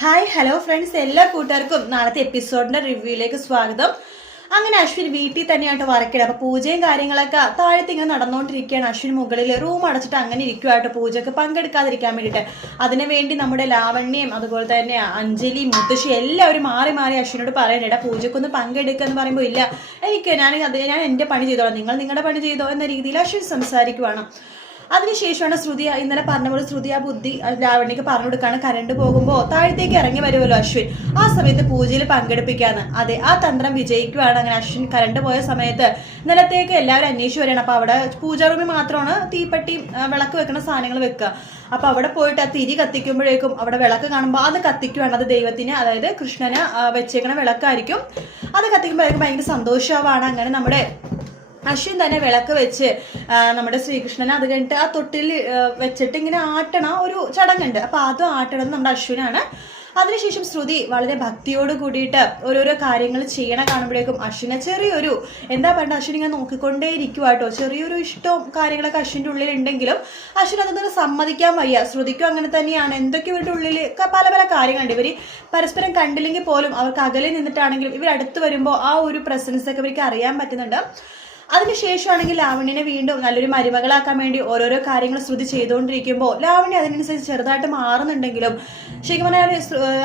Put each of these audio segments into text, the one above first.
Hi hello friends, എല്ലാ കൂട്ടുകാർക്കും നാളത്തെ എപ്പിസോഡിന്റെ റിവ്യൂയിലേക്ക് സ്വാഗതം. അങ്ങനെ അശ്വിൻ വീട്ടിൽ തന്നെയായിട്ട് വരക്കിടുക. അപ്പൊ പൂജയും കാര്യങ്ങളൊക്കെ താഴത്ത് ഇങ്ങനെ നടന്നുകൊണ്ടിരിക്കുകയാണ്. അശ്വിൻ മുകളിൽ റൂം അടച്ചിട്ട് അങ്ങനെ ഇരിക്കുവായിട്ട് പൂജക്ക് പങ്കെടുക്കാതിരിക്കാൻ വേണ്ടിയിട്ട്. അതിനുവേണ്ടി നമ്മുടെ ലാവണ്യം അതുപോലെ തന്നെ അഞ്ജലി മുത്തശ്ശി എല്ലാവരും മാറി മാറി അശ്വിനോട് പറയണേടാ പൂജക്കൊന്ന് പങ്കെടുക്കുക എന്ന് പറയുമ്പോൾ ഇല്ല, ഞാൻ എന്റെ പണി ചെയ്തോളാം, നിങ്ങൾ നിങ്ങളുടെ പണി ചെയ്തോ എന്ന രീതിയിൽ അശ്വിൻ സംസാരിക്കുവാണ്. അതിനുശേഷമാണ് ശ്രുതി ഇന്നലെ പറഞ്ഞ പോലെ ശ്രുതി ആ ബുദ്ധി ലാവണ്യക്ക് പറഞ്ഞു കൊടുക്കാണ്. കരണ്ട് പോകുമ്പോൾ താഴത്തേക്ക് ഇറങ്ങി വരുമല്ലോ അശ്വിൻ, ആ സമയത്ത് പൂജയിൽ പങ്കെടുപ്പിക്കാന്ന്. അതെ, ആ തന്ത്രം വിജയിക്കുവാണ്. അങ്ങനെ അശ്വിൻ കരണ്ട് പോയ സമയത്ത് നിലത്തേക്ക് എല്ലാവരും അന്വേഷിച്ചു വരികയാണ്. അപ്പൊ അവിടെ പൂജാ റൂമിൽ മാത്രമാണ് തീപ്പെട്ടി വിളക്ക് വെക്കുന്ന സാധനങ്ങൾ വെക്കുക. അപ്പൊ അവിടെ പോയിട്ട് ആ തിരി കത്തിക്കുമ്പോഴേക്കും അവിടെ വിളക്ക് കാണുമ്പോൾ അത് കത്തിക്കുവാണ്. അത് ദൈവത്തിന്, അതായത് കൃഷ്ണന് വെച്ചേക്കണ വിളക്കായിരിക്കും. അത് കത്തിക്കുമ്പോഴേക്കും ഭയങ്കര സന്തോഷമാണ്. അങ്ങനെ നമ്മുടെ അശ്വിൻ തന്നെ വിളക്ക് വെച്ച് നമ്മുടെ ശ്രീകൃഷ്ണനെ അത് കഴിഞ്ഞിട്ട് ആ തൊട്ടിൽ വെച്ചിട്ട് ഇങ്ങനെ ആട്ടണ ഒരു ചടങ്ങുണ്ട്. അപ്പൊ അതും ആട്ടണത് നമ്മുടെ അശ്വിനാണ്. അതിനുശേഷം ശ്രുതി വളരെ ഭക്തിയോട് കൂടിയിട്ട് ഓരോരോ കാര്യങ്ങൾ ചെയ്യണ കാണുമ്പോഴേക്കും അശ്വിനെ ചെറിയൊരു എന്താ പറയുക, അശ്വിൻ ഇങ്ങനെ നോക്കിക്കൊണ്ടേ ഇരിക്കുവാട്ടോ. ചെറിയൊരു ഇഷ്ടവും കാര്യങ്ങളൊക്കെ അശ്വിൻ്റെ ഉള്ളിൽ ഉണ്ടെങ്കിലും അശ്വിൻ അതൊന്നും സമ്മതിക്കാൻ വയ്യ. ശ്രുതിക്കും അങ്ങനെ തന്നെയാണ്. എന്തൊക്കെ ഇവരുടെ ഉള്ളിൽ പല പല കാര്യങ്ങളുണ്ട്. ഇവർ പരസ്പരം കണ്ടില്ലെങ്കിൽ പോലും അവർക്ക് അകലെ നിന്നിട്ടാണെങ്കിലും ഇവർ അടുത്ത് വരുമ്പോൾ ആ ഒരു പ്രസൻസ് ഒക്കെ ഇവർക്ക് അറിയാൻ പറ്റുന്നുണ്ട്. അതിനുശേഷമാണെങ്കിൽ ലാവണ്യനെ വീണ്ടും നല്ലൊരു മരുമകളാക്കാൻ വേണ്ടി ഓരോരോ കാര്യങ്ങൾ ശ്രുതി ചെയ്തുകൊണ്ടിരിക്കുമ്പോൾ ലാവണ്യ അതിനനുസരിച്ച് ചെറുതായിട്ട് മാറുന്നുണ്ടെങ്കിലും ശരിക്കും പറഞ്ഞാൽ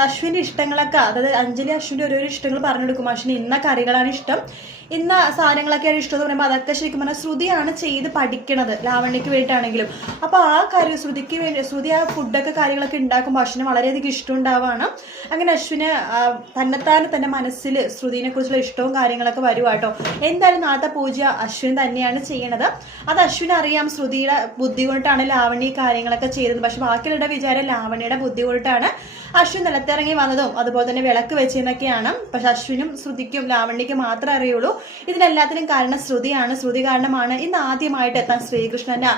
അശ്വിൻ്റെ ഇഷ്ടങ്ങളൊക്കെ, അതായത് അഞ്ജലി അശ്വിൻ്റെ ഓരോരോ ഇഷ്ടങ്ങൾ പറഞ്ഞു കൊടുക്കും. അശ്വിന് ഇന്ന കറികളാണ് ഇഷ്ടം, ഇന്ന സാധനങ്ങളൊക്കെയാണ് ഇഷ്ടം എന്ന് പറയുമ്പോൾ അതൊക്കെ ശരിക്കും പറഞ്ഞാൽ ശ്രുതിയാണ് ചെയ്ത് പഠിക്കണത് ലാവണ്യക്ക് വേണ്ടിയിട്ടാണെങ്കിലും. അപ്പോൾ ആ കാര്യം ശ്രുതിക്ക് വേണ്ടി ശ്രുതി ആ ഫുഡൊക്കെ കാര്യങ്ങളൊക്കെ ഉണ്ടാക്കുമ്പോൾ അശ്വിന് വളരെയധികം ഇഷ്ടം ഉണ്ടാവുകയാണ്. അങ്ങനെ അശ്വിന് തന്നെത്താനെ തന്റെ മനസ്സിൽ ശ്രുതിനെ കുറിച്ചുള്ള ഇഷ്ടവും കാര്യങ്ങളൊക്കെ വരുവാട്ടോ. എന്തായാലും നാളത്തെ പൂജ അശ്വിൻ തന്നെയാണ് ചെയ്യണത്. അത് അശ്വിന് അറിയാം ശ്രുതിയുടെ ബുദ്ധി കൊണ്ടിട്ടാണ് ലാവണ്യ ഈ കാര്യങ്ങളൊക്കെ ചെയ്തത്. പക്ഷെ ബാക്കിയുള്ള വിചാരം ലാവണ്യയുടെ ബുദ്ധി കൊണ്ടിട്ടാണ് അശ്വിൻ നിലത്തിറങ്ങി വന്നതും അതുപോലെ തന്നെ വിളക്ക് വെച്ചെന്നൊക്കെയാണ്. പക്ഷെ അശ്വിനും ശ്രുതിക്കും ലാവണ്യക്കും മാത്രമേ അറിയുള്ളൂ ഇതിനെല്ലാത്തിനും കാരണം ശ്രുതിയാണ്. ശ്രുതി കാരണമാണ് ഇന്ന് ആദ്യമായിട്ട് എത്താൻ ശ്രീകൃഷ്ണന്റെ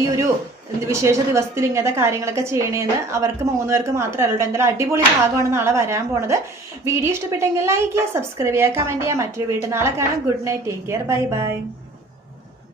ഈ ഒരു വിശേഷ ദിവസത്തിൽ ഇങ്ങനത്തെ കാര്യങ്ങളൊക്കെ ചെയ്യണേന്ന് അവർക്ക് 3 പേർക്ക് മാത്രമേ അറിയുള്ളൂ. എന്തായാലും അടിപൊളി ഭാഗമാണ് നാളെ വരാൻ പോണത്. വീഡിയോ ഇഷ്ടപ്പെട്ടെങ്കിൽ ലൈക്ക് ചെയ്യുക, സബ്സ്ക്രൈബ് ചെയ്യുക, കമന്റ് ചെയ്യുക. മറ്റൊരു വീട്ടിൽ നാളെ കാണാം. Good night, take care, bye bye.